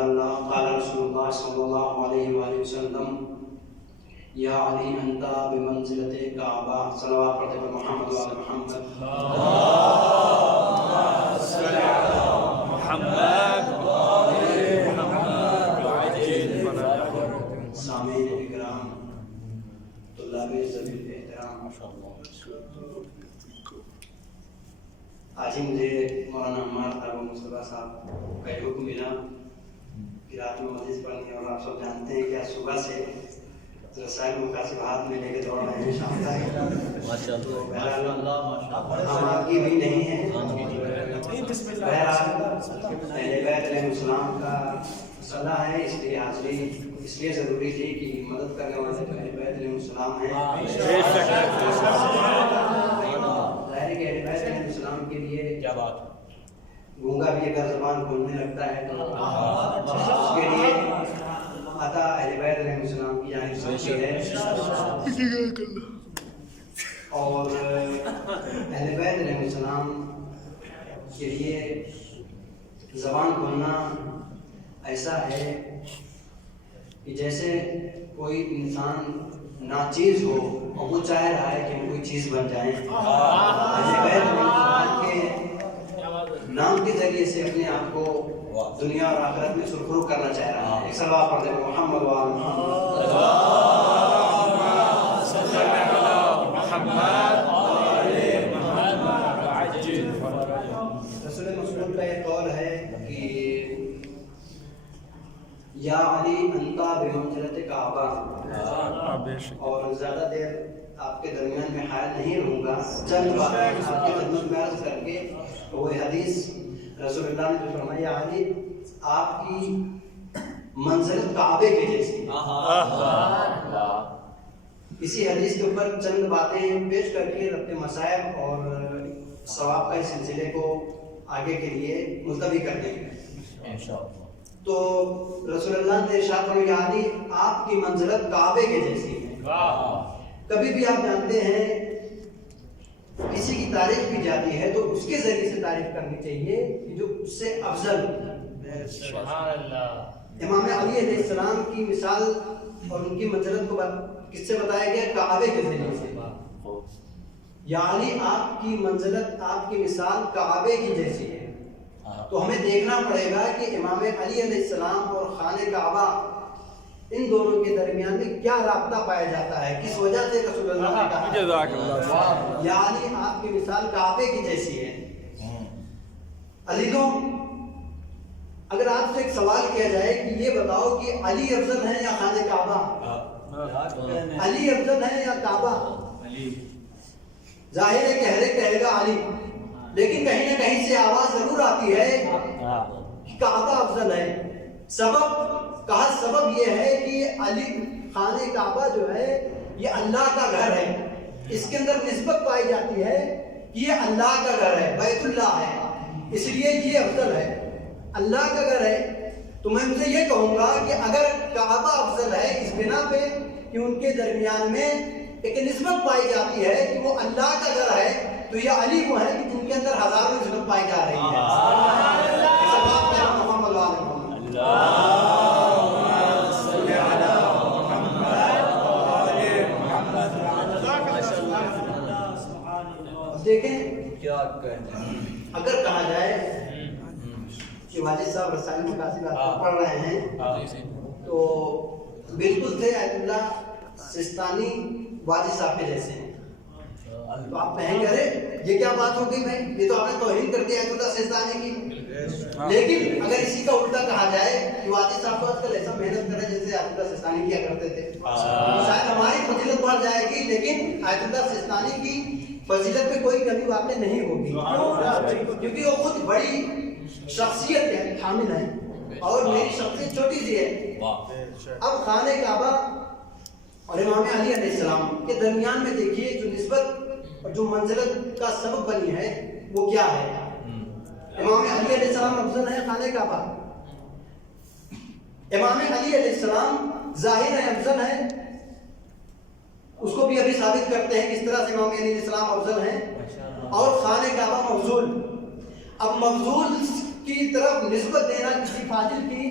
قال رسول اللہ صلی اللہ علیہ وآلہ وسلم یا علی انت بمنزلت کعبہ. صلوات پڑھتے ہیں محمد و محمد. صلی علی محمد. سامعین اکرام، طلاب ذوی احترام، آج ہی مجھے مولانا عمار طارق مصطفیٰ صاحب کا حکم ملا کہ رات میں مجلس پڑھنی ہے، اور آپ سب جانتے ہیں کہ آج صبح سے رسائل مقاصد ہاتھ میں لے کے دوڑ رہے ہیں شام تک. ہم آپ کی بھی نہیں ہیں. بہرحال اہل بیت علیہ السلام کا صلاح ہے، اس لیے حاضری اس لیے ضروری تھی کہ مدد کرنے والے اہل بیت علیہ السلام ہیں. ظاہر ہے کہ اہل بیت علیہ السلام کے لیے کیا بات، گونگا بھی اگر زبان کھولنے لگتا ہے تو اس کے لیے عطا اہل بیت علیہ السلام کی جانب سے ہے. اور اہل بیت علیہ السلام کے لیے زبان کھولنا ایسا ہے کہ جیسے کوئی انسان ناچیز ہو اور وہ چاہ رہا ہے کہ ہم کوئی چیز بن جائیں. اہل بیت علیہ السلام کے نام کے ذریعے سے اپنے آپ کو دنیا اور آخرت میں سرخرو کرنا چاہ رہا ہے. ایک صلوات پڑھتے ہیں محمد و آل محمد. رسول مسلم کا یہ قول ہے کہ یا علی انت بمنزلت کعبہ، اور زیادہ دیر آپ کے درمیان میں حائل نہیں رہوں گا. چند باتیں آپ کی خدمت میں عرض کر کے وہ حدیث رسول اللہ نے جو فرمایا علی آپ کی منزلت کعبے کے جیسی. اسی حدیث کے اوپر چند باتیں پیش کر کے اپنے مصائب اور ثواب کا سلسلے کو آگے کے لیے ملتوی کر دیں گے. تو رسول اللہ نے ارشاد فرمایا علی آپ کی منزلت کعبے کے جیسی ہے. کبھی بھی آپ جانتے ہیں کسی کی تعریف کی جاتی ہے تو اس کے ذریعے سے تعریف کرنی چاہیے کہ جو اس سے افضل. امام علی علیہ السلام کی مثال اور ان کی منزلت کو کس سے بتایا گیا؟ کعبے کے ذریعے سے. یا علی آپ کی منزلت، آپ کی مثال کعبے کی جیسی ہے. تو ہمیں دیکھنا پڑے گا کہ امام علی علیہ السلام اور خانہ کعبہ ان دونوں کے درمیان میں کیا رابطہ پایا جاتا ہے، کس وجہ سے رسول اللہ نے کہا یا علی آپ کی مثال کعبے کی جیسی ہے. علیوں، اگر آپ سے ایک سوال کیا جائے کہ یہ بتاؤ کہ علی افضل ہے یا خانہ کعبہ، علی افضل ہے یا کعبہ؟ ظاہر ہے کہ ہر ایک کہے گا علی، لیکن کہیں نہ کہیں سے آواز ضرور آتی ہے کہ کعبہ افضل ہے. سبب یہ ہے کہ علی خانہ کعبہ جو ہے یہ اللہ کا گھر ہے. اس کے اندر نسبت پائی جاتی ہے کہ یہ اللہ کا گھر ہے، بیت اللہ ہے، اس لیے یہ افضل ہے. اللہ کا گھر ہے تو میں ان سے یہ کہوں گا کہ اگر کعبہ افضل ہے اس بنا پہ کہ ان کے درمیان میں ایک نسبت پائی جاتی ہے کہ وہ اللہ کا گھر ہے، تو یہ علی وہ ہے کہ جن کے اندر ہزاروں نسبت پائی جا رہی ہے. دیکھیں کیا کہتے ہیں، اگر کہا جائے کہ والد صاحب رسائل مقاصد آپ پڑھ رہے ہیں تو بالکل تھے آیت اللہ سستانی والد صاحب کے جیسے ہیں. تو آپ کہیں گے ارے یہ کیا بات ہو گئی بھائی، یہ تو آپ نے توہین کر دیا آیت اللہ سستانی کی. لیکن اگر اسی کا الٹا کہا جائے کہ والد صاحب تو آج کل ایسا محنت کر رہے جیسے آیت اللہ سستانی کیا کرتے تھے، شاید ہماری فضیلت بڑھ جائے گی لیکن آیت اللہ سستانی کی فضیلت میں کوئی کمی واقع نہیں ہوگی، کیونکہ وہ خود بڑی شخصیت ہے، حامل ہے، اور میری شخصیت چھوٹی سی ہے. اب خانہ کعبہ اور امام علی علیہ السلام کے درمیان میں دیکھیے جو نسبت اور جو منزلت کا سبب بنی ہے وہ کیا ہے. امام علی علیہ السلام افضل ہے خانہ کعبہ. امام علی علیہ السلام ظاہر ہے افضل ہے، اس کو بھی ابھی ثابت کرتے ہیں کس طرح سے امام علی علیہ السلام افضل ہیں، اور خانہ کعبہ مفضول. اب مفضول کی طرف نسبت دینا کسی فاضل کی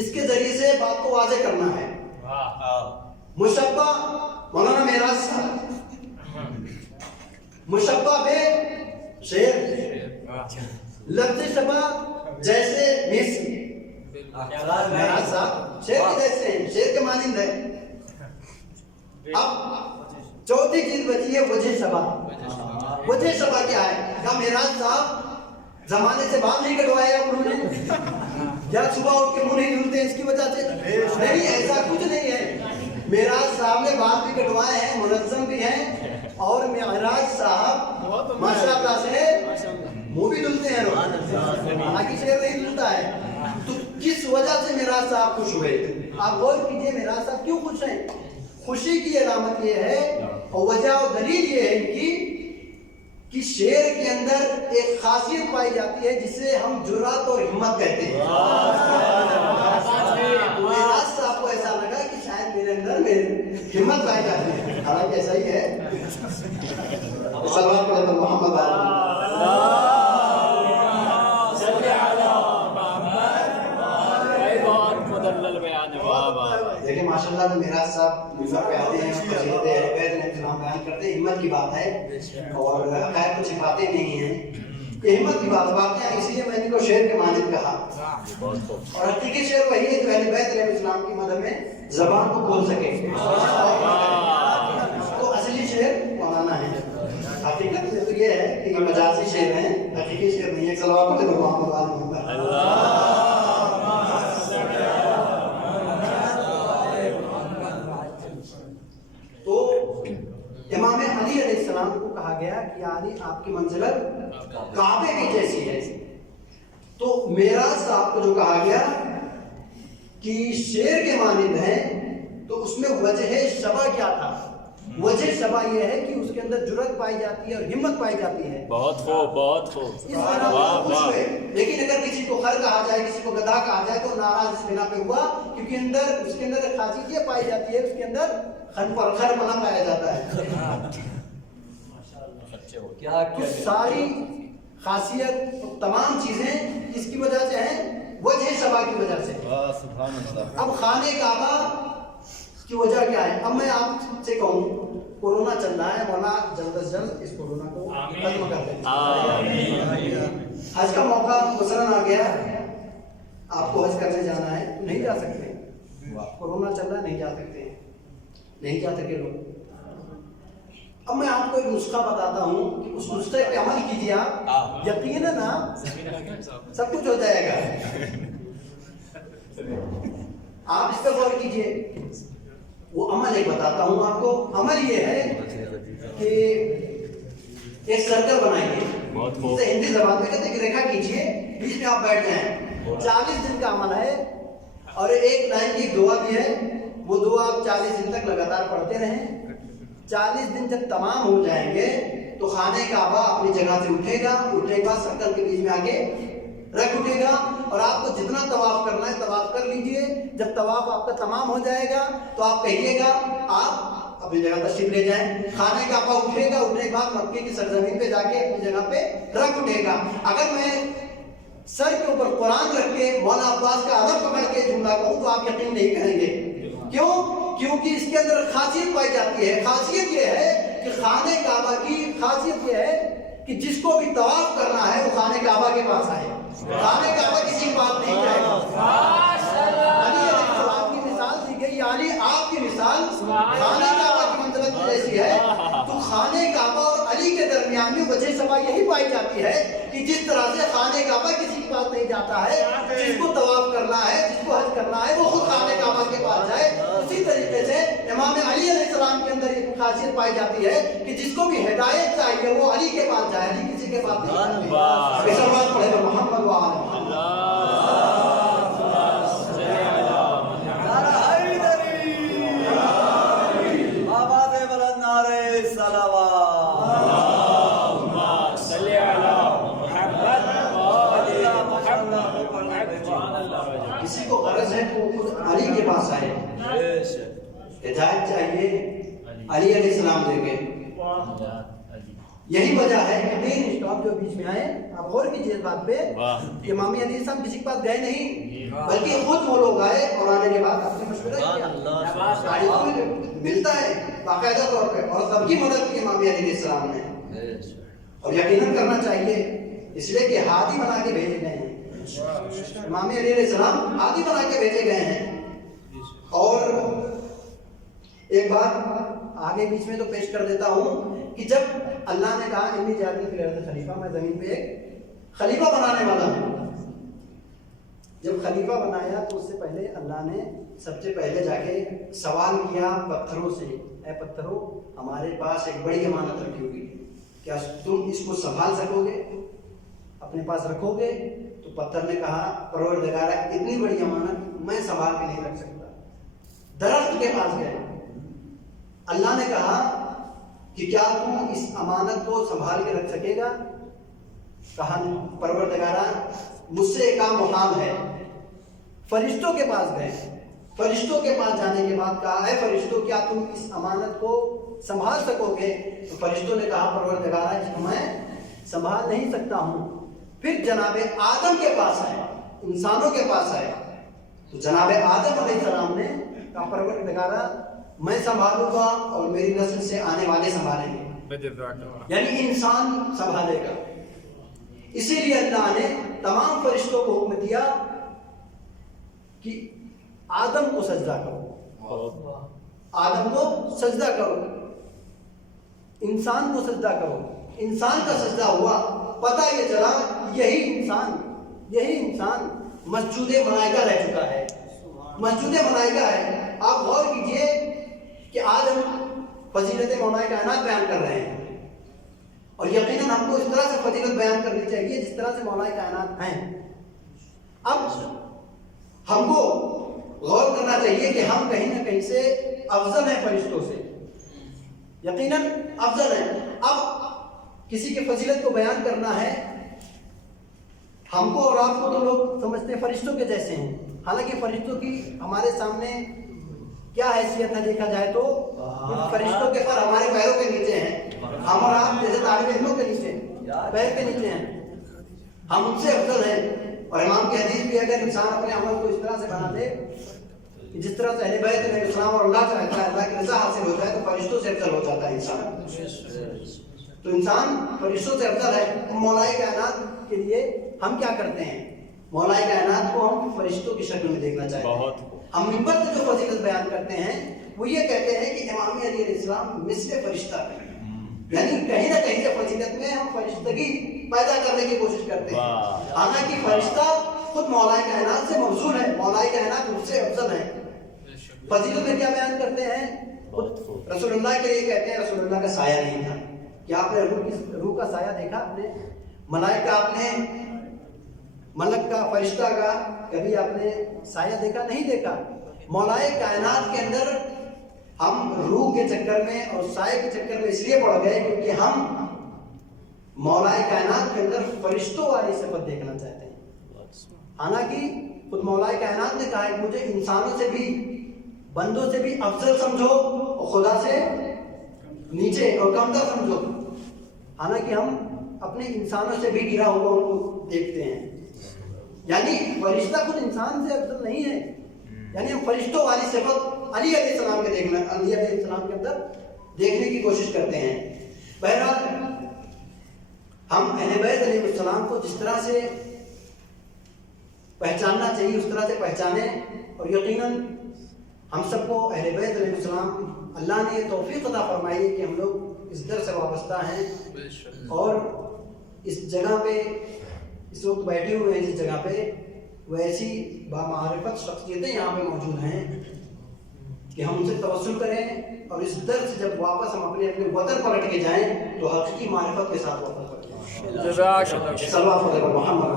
جس کے ذریعے سے بات کو واضح کرنا ہے. مشبہ مولانا معراج صاحب، مشبہ بے شیر، لفظ شبہ جیسے مصر. معراج صاحب شیر کے جیسے ہیں، شیر کے مانند ہے. اب چوتھی چیز بچی ہے وجہ شبہ. وجہ شبہ کیا ہے؟ کیا معراج صاحب زمانے سے بال نہیں کٹوایا انہوں نے، یا صبح اٹھ کے منہ نہیں دھلتے اس کی وجہ سے؟ نہیں، ایسا کچھ نہیں ہے. معراج صاحب نے بال بھی کٹوائے ہیں، منظم بھی ہیں، اور معراج صاحب ماشاء اللہ سے منہ بھی دھلتے ہیں. حالانکہ شیر نہیں دھلتا ہے. تو کس وجہ سے معراج صاحب خوش ہوئے؟ آپ غور کیجئے معراج صاحب کیوں خوش ہیں. خوشی کی علامت یہ ہے اور وجہ اور دلیل یہ ہے ان کی کہ شعر کے اندر ایک خاصیت پائی جاتی ہے جسے ہم جرات اور ہمت کہتے ہیں. معراج صاحب کو ایسا لگا کہ شاید میرے اندر ہمت پائی جاتی ہے، حالانکہ ایسا ہی ہے. صلوات پڑھیں تو محمد دیکھیں ماشاء اللہ معراج صاحب ممبر پہ آتے ہیں، فضیلت اہل بیت علیہ السلام بیان کرتے ہیں. ہمت کی بات ہے اور خیر کچھ باتیں نہیں ہیں، یہ ہمت کی باتیں ہیں. اسی لیے میں نے کو شعر کے مانند کہا. اور حقیقی شعر وہی ہے جو اہل بیت علیہ السلام کی مدد میں زبان کو کھول سکے. تو اصلی شعر مولانا ہے. حقیقت تو یہ ہے کہ یہ مجازی شعر ہیں، حقیقی شعر نہیں ہے. صلوات پڑھیں تو محمد اللہ. امام علی علیہ السلام کو کہا گیا کہ علی آپ کی منزلت کعبے کی جیسی ہے. تو معراج صاحب کو جو کہا گیا کہ شیر کے مانند ہیں، تو اس میں وجہ شبہ کیا تھا؟ وجہ شبہ یہ ہے کہ اس کے اندر جرأت پائی جاتی ہے اور ہمت پائی جاتی ہے. بہت خوب، بہت خوب. اس بنا پر خوش ہوئے. لیکن اگر کسی کو خر کہا جائے، کسی کو گدھا کہا جائے تو ناراض اس بنا پہ ہوا کیونکہ اس کے اندر ایک خاصیت یہ پائی جاتی ہے، اس کے اندر خر بنا پایا جاتا ہے. تو ساری خاصیت تمام چیزیں اس کی وجہ سے ہیں، وجہ شبہ کی وجہ سے. اب خانہ کعبہ کی وجہ کیا ہے؟ اب میں آپ سے کہوں کورونا چل رہا ہے، مولا جلد از جلد اس کورونا کو ختم کر دیں. حج کا موقع مثلاً آ گیا، آپ کو حج کرنے جانا ہے، نہیں جا سکتے. کورونا چل رہا ہے، نہیں جا سکتے، نہیں جا سکے لوگ. اب میں آپ کو ایک نسخہ بتاتا ہوں کہ اس نسخے پہ عمل کیجیے. آپ یقیناً سب کچھ ہو جائے گا. آپ اس پہ غور کیجیے. وہ عمل ایک بتاتا ہوں آپ کو. عمل یہ ہے کہ ایک سرکل بنائیے، اسے ہندی زبان میں کہتے ہیں کہ ریکھا کیجیے، بیچ میں آپ بیٹھ جائیں. 40 دن کا عمل ہے اور ایک لائن کی دعا بھی ہے. وہ دعا آپ 40 دن تک لگاتار پڑھتے رہیں. 40 دن جب تمام ہو جائیں گے تو خانہ کعبہ اپنی جگہ سے اٹھے گا. اٹھے گا سرکل کے بیچ میں آگے رکھ اٹھے گا اور آپ کو جتنا طواف کرنا ہے طواف کر لیجئے. جب طواف آپ کا تمام ہو جائے گا تو آپ کہیے گا، آپ اپنی جگہ تشریف لے جائیں. خانہ کعبہ اٹھے گا، اٹھنے کے بعد مکے کی سرزمین پہ جا کے اپنی جگہ پہ رکھ اٹھے گا. اگر میں سر کے اوپر قرآن رکھ کے مولانا عباس کا ادب پکڑ کے جملہ کہوں تو آپ یقین نہیں کریں گے. کیوں؟ کیونکہ اس کے اندر خاصیت پائی جاتی ہے. خاصیت یہ ہے کہ خانہ کعبہ کی خاصیت یہ ہے کہ جس کو بھی طواف کرنا ہے وہ خانہ کعبہ کے پاس آئے. خانہ کعبہ کسی کے پاس نہیں جائے گا. علی علیہ السلام کی مثال دی گئی، یعنی آپ کی مثال خانہ کعبہ کی منزلت کی جیسی ہے. تو خانہ کعبہ اور علی کے درمیان میں وجہ شبہ یہی پائی جاتی ہے کہ جس طرح سے خانہ کعبہ کسی کے پاس نہیں جاتا ہے، جس کو طواف کرنا ہے، جس کو حج کرنا ہے وہ خود خانہ کعبہ کے پاس جائے. اسی طریقے سے امام علی علیہ السلام کے اندر ایک خاصیت پائی جاتی ہے کہ جس کو بھی ہدایت چاہیے وہ علی کے پاس جائے، علی کسی کے پاس نہیں جاتے. سلوات پڑھیں تو محمد کسی کو غرض ہے تو خود علی کے پاس آئے. ہدایت چاہیے علی علیہ السلام دیں گے. یہی وجہ ہے کہ 3 اسٹاپ جو بیچ میں آئے، آپ غور کیجیے اس بات پہ، امام علی صاحب کسی کے پاس گئے نہیں، بلکہ خود وہ لوگ آئے اور آنے کے بعد آپ نے مشورہ کیا، تاریخوں میں ملتا ہے باقاعدہ طور پہ، اور سب کی مدد کی امام علیہ السلام نے، اور یقیناً کرنا چاہیے، اس لیے کہ ہادی بنا کے بھیجے گئے ہیں، امام علیہ السلام ہادی بنا کے بھیجے گئے ہیں۔ اور ایک بات آگے بیچ میں تو پیش کر دیتا ہوں کہ جب اللہ نے کہا انی جاعل فی الارض خلیفہ، میں زمین پہ ایک خلیفہ بنانے والا ہوں، جب خلیفہ بنایا تو اس سے پہلے اللہ نے سب سے پہلے جا کے سوال کیا پتھروں سے، اے پتھروں ہمارے پاس ایک بڑی امانت رکھی ہوئی، کیا تم اس کو سنبھال سکو گے، اپنے پاس رکھو گے؟ تو پتھر نے کہا پروردگارا اتنی بڑی امانت میں سنبھال کے نہیں رکھ سکتا۔ درخت کے پاس گئے، اللہ نے کہا کہ کیا تم اس امانت کو سنبھال کے رکھ سکے گا؟ کہا پروردگارا مجھ سے ایک کام محال ہے۔ فرشتوں کے پاس گئے، فرشتوں کے پاس جانے کے بعد کہا اے فرشتوں کیا تم اس امانت کو سنبھال سکو گے؟ تو فرشتوں نے کہا پروردگارا اس کو میں سنبھال نہیں سکتا ہوں۔ پھر جناب آدم کے پاس آئے، انسانوں کے پاس آئے، تو جناب آدم علیہ السلام نے کہا پروردگارا میں سنبھالوں گا اور میری نسل سے آنے والے سنبھالیں گے، یعنی انسان سنبھالے گا۔ اسی لیے اللہ نے تمام فرشتوں کو حکم دیا کہ آدم کو سجدہ کرو، آدم کو سجدہ کرو، انسان کو سجدہ کرو۔ انسان کا سجدہ ہوا، پتہ یہ چلا یہی انسان مسجود ملائکہ رہ چکا ہے، مسجود ملائکہ ہے۔ آپ غور کیجئے کہ آج ہم فضیلت مولا کائنات بیان کر رہے ہیں، اور یقیناً ہم کو اس طرح سے فضیلت بیان کرنی چاہیے جس طرح سے مولا کائنات ہیں۔ اب ہم کو غور کرنا چاہیے کہ ہم کہیں نہ کہیں سے افضل ہیں فرشتوں سے، یقیناً افضل ہیں۔ اب کسی کی فضیلت کو بیان کرنا ہے، ہم کو اور آپ کو تو لوگ سمجھتے ہیں فرشتوں کے جیسے ہیں، حالانکہ فرشتوں کی ہمارے سامنے کیا حیثیت ہے دیکھا جائے تو فرشتوں کے پر ہمارے پیروں کے نیچے ہیں، ہم اور آپ جیسے طالب علموں کے نیچے پیر کے نیچے ہیں، ہم ان سے افضل ہیں۔ اور امام کی حدیث بھی اگر انسان اپنے عمل کو اس طرح سے بنا دے کہ جس طرح سے اہل بیت علیہ السلام اور اللہ چاہتا ہے، اللہ کی رضا حاصل ہوتا ہے، تو فرشتوں سے افضل ہو جاتا ہے انسان، تو انسان فرشتوں سے افضل ہے۔ مولا کائنات کے لیے ہم کیا کرتے ہیں؟ مولا کائنات کو ہم فرشتوں کی شکل میں دیکھنا چاہتے ہیں۔ ہم منبر سے جو فضیلت بیان کرتے ہیں وہ یہ کہتے ہیں کہ امام علی علیہ السلام مثل فرشتہ ہے، یعنی کہیں نہ کہیں سے فضیلت میں ہم فرشتگی پیدا کرنے کی کوشش کرتے ہیں، حالانکہ فرشتہ خود مولا کائنات سے موصول ہے، مولا کائنات مجھ سے افضل ہے۔ فضیلت میں کیا بیان کرتے ہیں؟ رسول اللہ کے لیے کہتے ہیں رسول اللہ کا سایہ نہیں تھا۔ کیا آپ نے روح کا سایہ دیکھا؟ آپ نے ملائکہ، آپ نے ملک کا، فرشتہ کا کبھی آپ نے سایہ دیکھا؟ نہیں دیکھا۔ مولا کائنات کے اندر ہم روح کے چکر میں اور سائے کے چکر میں اس لیے پڑ گئے کیونکہ ہم مولا کائنات کے اندر فرشتوں والی صفت دیکھنا چاہتے ہیں، حالانکہ خود مولا کائنات نے کہا کہ مجھے انسانوں سے بھی، بندوں سے بھی افضل سمجھو اور خدا سے نیچے اور کمتر سمجھو، حالانکہ ہم اپنے انسانوں سے بھی گرا ہوا ان کو دیکھتے ہیں۔ یعنی فرشتہ خود انسان سے افضل نہیں ہے، یعنی ہم فرشتوں والی صفت علی علیہ السلام کے دیکھنا، علی علیہ السلام کے اندر دیکھنے کی کوشش کرتے ہیں۔ بہرحال ہم اہل بیت علیہ السلام کو جس طرح سے پہچاننا چاہیے اس طرح سے پہچانیں، اور یقیناً ہم سب کو اہل بیت علیہ السلام اللہ نے یہ توفیق عطا فرمائی ہے کہ ہم لوگ اس در سے وابستہ ہیں، اور اس جگہ پہ اس وقت بیٹھے ہوئے ہیں جس جگہ پہ، وہ ایسی بامعرفت شخصیتیں یہاں پہ موجود ہیں کہ ہم ان سے توسل کریں، اور اس در سے جب واپس ہم اپنے وطن پلٹ کے جائیں تو حقیقی معرفت کے ساتھ واپس پلٹ جائیں۔ صلوات علی محمد۔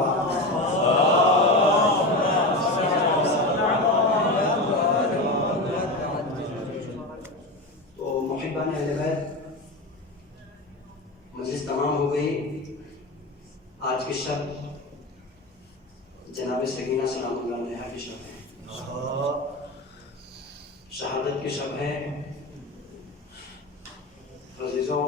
تو محبان اہل بیت، مجلس تمام ہو گئی۔ آج کے شب جناب سکینہ سلام اللہ علیہا کی شب ہے، شہادت کی شب ہے۔ عزیزوں،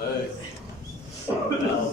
Hey.